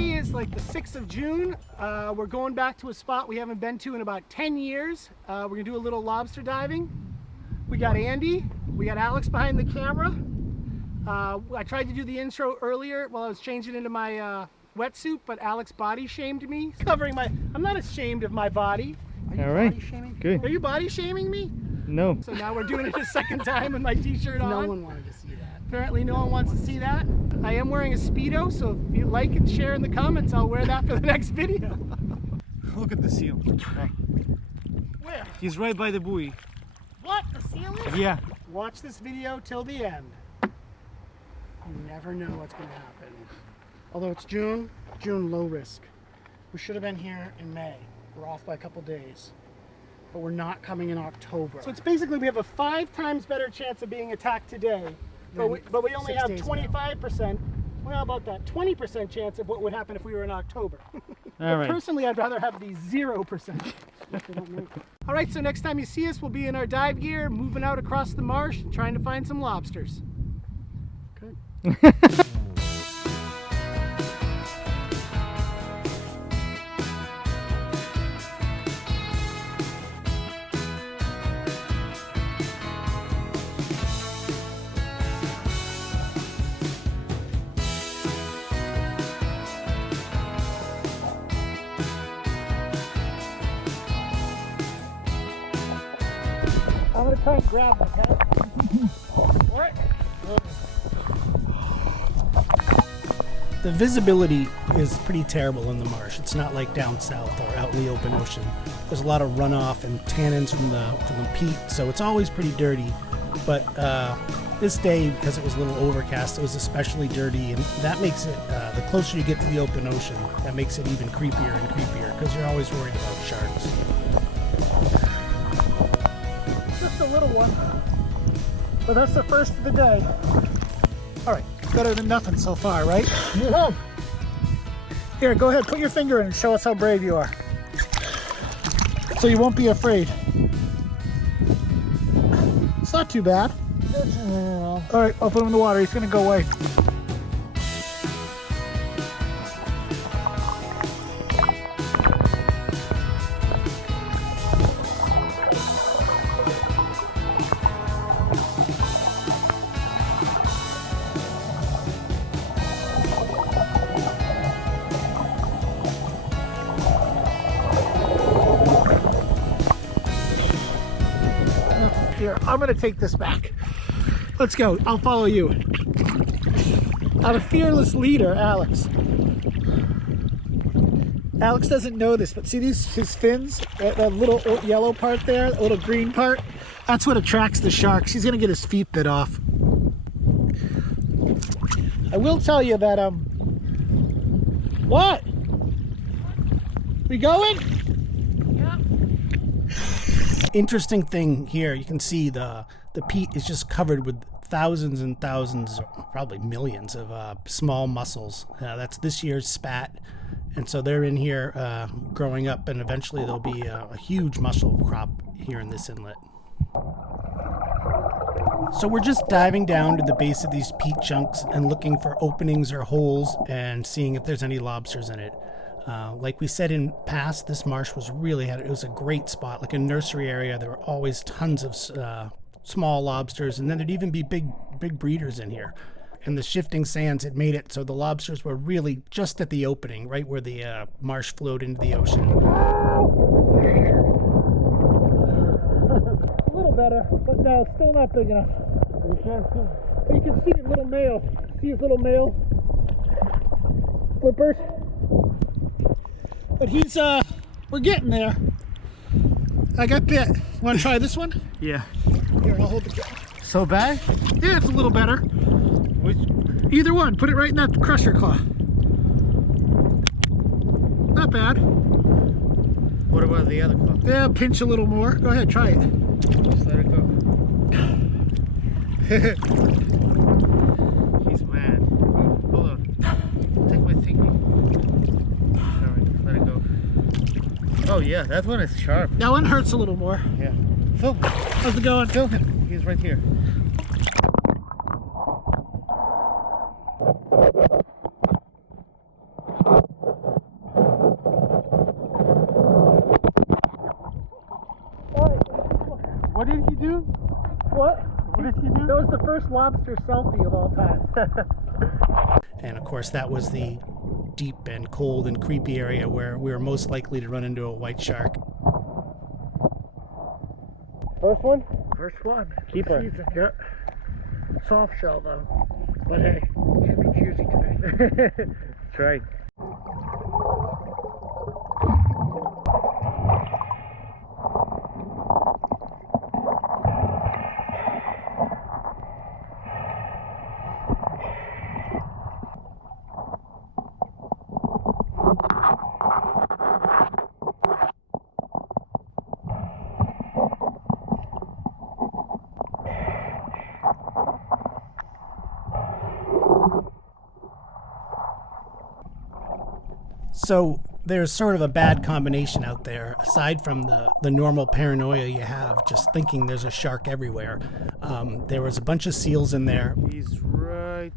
Today is like the 6th of June. We're going back to a spot we haven't been to in about 10 years. We're gonna do a little lobster diving. We got Andy, we got Alex behind the camera. I tried to do the intro earlier while I was changing into my wetsuit, but Alex body shamed me, covering my, I'm not ashamed of my body. Are you body shaming? Good. Are you body shaming me? No. So now we're doing it a second time with my t-shirt on. No one wanted to see that. Apparently no one wants to see that. I am wearing a Speedo, so if you like and share in the comments, I'll wear that for the next video. Look at the seal. Where? He's right by the buoy. What? The seal is? Yeah. Watch this video till the end. You never know what's going to happen. Although it's June low risk. We should have been here in May. We're off by a couple days. But we're not coming in October. So it's basically we have a 5 times better chance of being attacked today, but we only have 25%. Well, how about that? 20% chance of what would happen if we were in October. All right. Personally, I'd rather have the 0%. All right, so next time you see us, we'll be in our dive gear, moving out across the marsh, and trying to find some lobsters. Good. I'm gonna try and grab that, okay? What? The visibility is pretty terrible in the marsh. It's not like down south or out in the open ocean. There's a lot of runoff and tannins from the peat, so it's always pretty dirty. But this day, because it was a little overcast, it was especially dirty, and that makes it, the closer you get to the open ocean, that makes it even creepier and creepier, because you're always worried about sharks. Just a little one, but that's the first of the day. All right, better than nothing so far, right? Yeah. Here, go ahead, put your finger in and show us how brave you are. So you won't be afraid. It's not too bad. All right, I'll put him in the water. He's gonna go away. Here, I'm gonna take this back. Let's go. I'll follow you. I'm a fearless leader, Alex. Alex doesn't know this, but see his fins? That little yellow part there, that little green part? That's what attracts the sharks. He's gonna get his feet bit off. I will tell you that, what? We going? Interesting thing here, you can see the peat is just covered with thousands and thousands, probably millions of small mussels. That's this year's spat, and so they're in here growing up, and eventually there'll be a huge mussel crop here in this inlet. So we're just diving down to the base of these peat chunks and looking for openings or holes and seeing if there's any lobsters in it. Like we said in past, this marsh was it was a great spot, like a nursery area. There were always tons of small lobsters, and then there'd even be big breeders in here. And the shifting sands had made it so the lobsters were really just at the opening, right where the marsh flowed into the ocean. A little better, but no, still not big enough. But you can see a little male. See his little male flippers? But he's, we're getting there. I got bit. Want to try this one? Yeah. Here, I'll hold the... So bad? Yeah, it's a little better. Which? Either one. Put it right in that crusher claw. Not bad. What about the other claw? Yeah, pinch a little more. Go ahead, try it. Just let it go. He's mad. Oh, hold on. Take my thingy. Alright, let it go. Oh yeah, that one is sharp. That one hurts a little more. Yeah. Film. How's it going? Film him. He's right here. lobster selfie of all time. And of course, that was the deep and cold and creepy area where we were most likely to run into a white shark. First one? First one. Keeper. Yep. Soft shell though. But hey, can't be choosy today. That's right. So there's sort of a bad combination out there, aside from the normal paranoia you have, just thinking there's a shark everywhere. There was a bunch of seals in there. He's right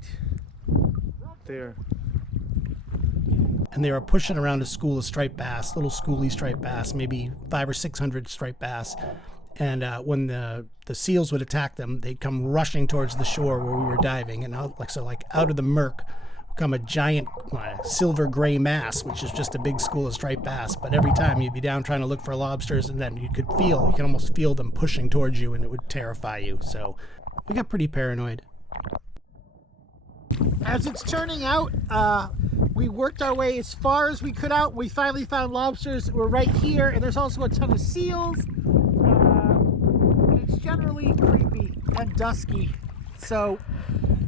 there. And they were pushing around a school of striped bass, little schoolie striped bass, maybe 500 or 600 striped bass. And when the seals would attack them, they'd come rushing towards the shore where we were diving. And out of the murk come a giant silver gray mass, which is just a big school of striped bass. But every time you'd be down trying to look for lobsters, and then you can almost feel them pushing towards you, and it would terrify you. So we got pretty paranoid. As it's turning out, we worked our way as far as we could out. We finally found lobsters. We're right here, and there's also a ton of seals. And it's generally creepy and dusky.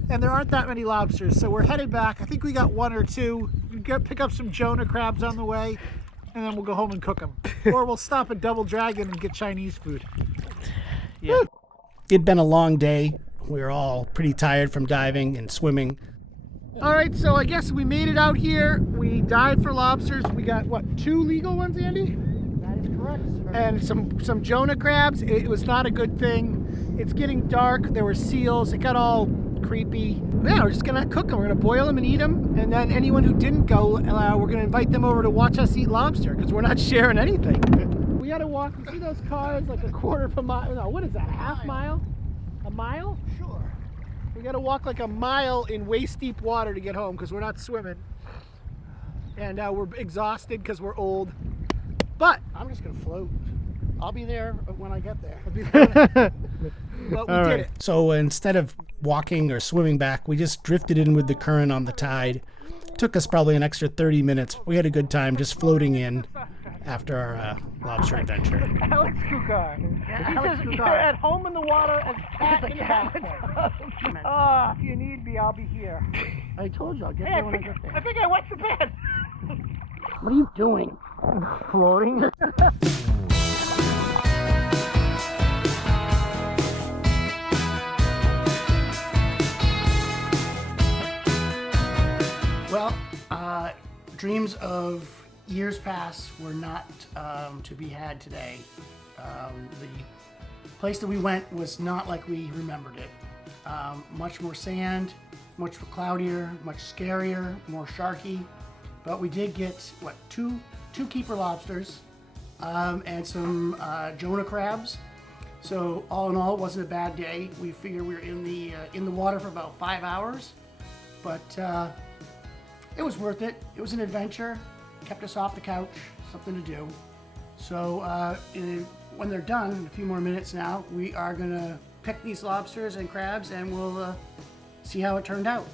And there aren't that many lobsters, so we're headed back. I think we got one or two. We pick up some Jonah crabs on the way, and then we'll go home and cook them. Or we'll stop at Double Dragon and get Chinese food. Yeah. It'd been a long day. We were all pretty tired from diving and swimming. All right, so I guess we made it out here. We dived for lobsters. We got, what, 2 legal ones, Andy? That is correct, sir. And some Jonah crabs. It was not a good thing. It's getting dark. There were seals. It got all creepy. Yeah, we're just gonna cook them. We're gonna boil them and eat them. And then anyone who didn't go, we're gonna invite them over to watch us eat lobster, because we're not sharing anything. We gotta walk. You see those cars like a quarter of a mile? No, what is that? A half mile? A mile? Sure. We gotta walk like a mile in waist deep water to get home, because we're not swimming. And we're exhausted because we're old. But I'm just gonna float. I'll be there when I get there. but we did it. So instead of walking or swimming back, we just drifted in with the current on the tide. Took us probably an extra 30 minutes. We had a good time just floating in after our lobster adventure. Alex Kukar. He says you're at home in the water as cat in the bathtub. If you need me, I'll be here. I told you I'll get there when I get there. I think I wet the bed. What are you doing? Floating? Well, dreams of years past were not to be had today. The place that we went was not like we remembered it. Much more sand, much cloudier, much scarier, more sharky. But we did get, two keeper lobsters and some Jonah crabs. So all in all, it wasn't a bad day. We figured we were in the water for about 5 hours, but it was worth it. It was an adventure. Kept us off the couch, something to do. So when they're done, in a few more minutes now, we are gonna pick these lobsters and crabs, and we'll see how it turned out.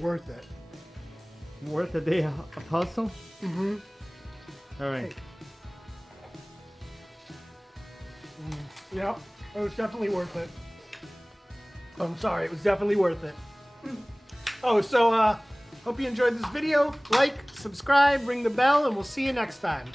Worth it. Worth a day of hustle? Mm-hmm. All right. Yep, it was definitely worth it. I'm sorry, it was definitely worth it. Oh, so hope you enjoyed this video. Like, subscribe, ring the bell, and we'll see you next time.